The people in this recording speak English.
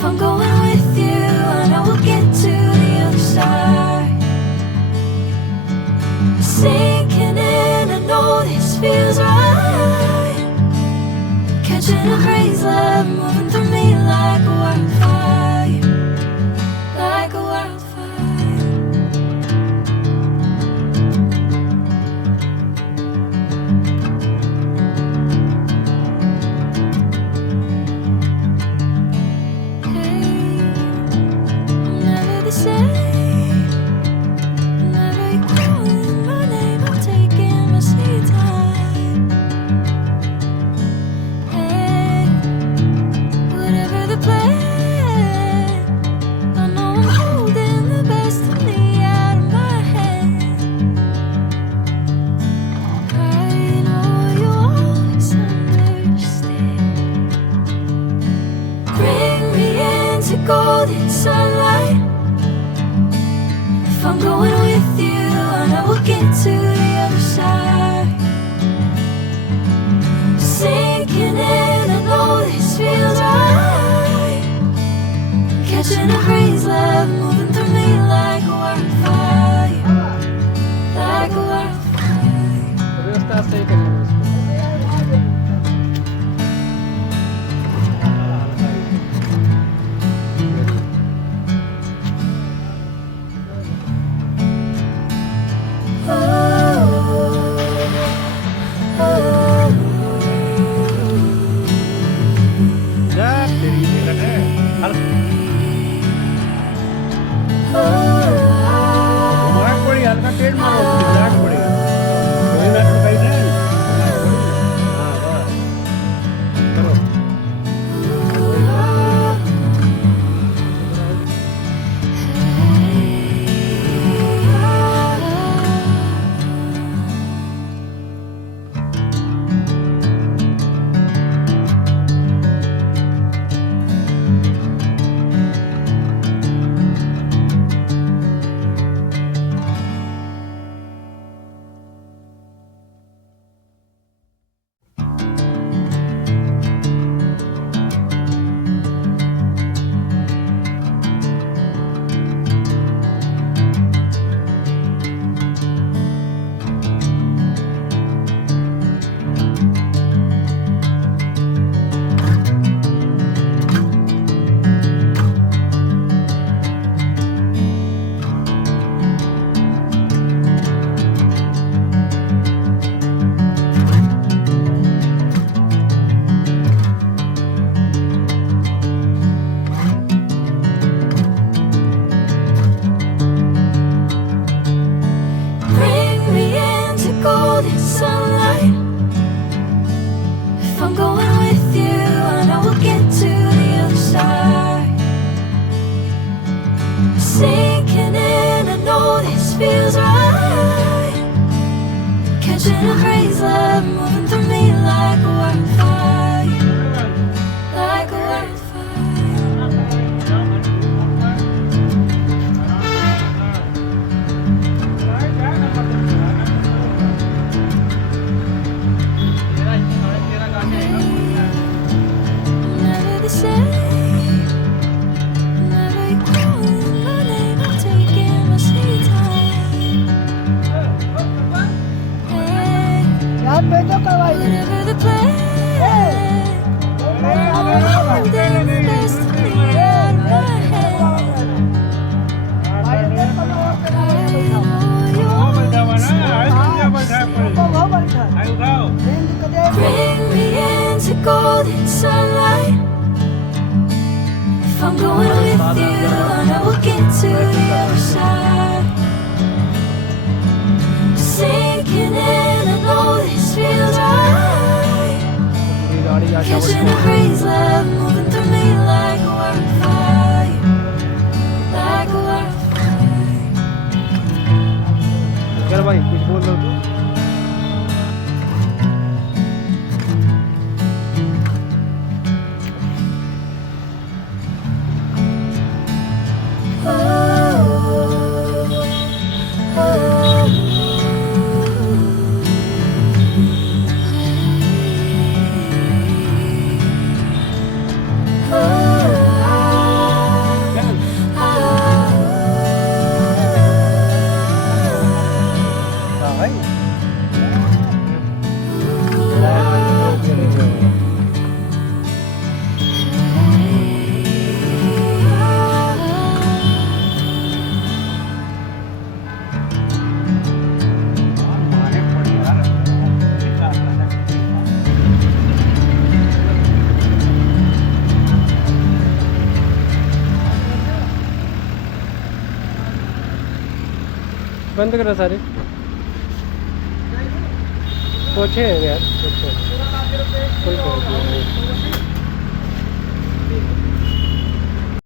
If I'm going with you, I know we'll get to the other side. Sinking in, I know this feels right. Catching a crazy love moving through me like a wildfire, like a wildfire. Golden sunlight. If I'm going with you, I know we'll get to the other side. Sinking in, I know this feels right. Catching a crazy love moving through me like a wildfire, like a wildfire. Sinking in, I know this feels right. Catching a crazy love moving through me like a wildfire, like a wildfire. Never the same. Whatever the plan, I'm doing the best to be out of my head. I know you want. Bring me into golden sunlight. If I'm going with you, I know we'll get to the other side. Sinking in, I know this feels right. Catching a crazy love moving through me like a wildfire, like a wildfire. चलो भाई कुछ बोल दो तू। बंद करो सारे पोछे हैं यार, पोछे फुल कर दिए।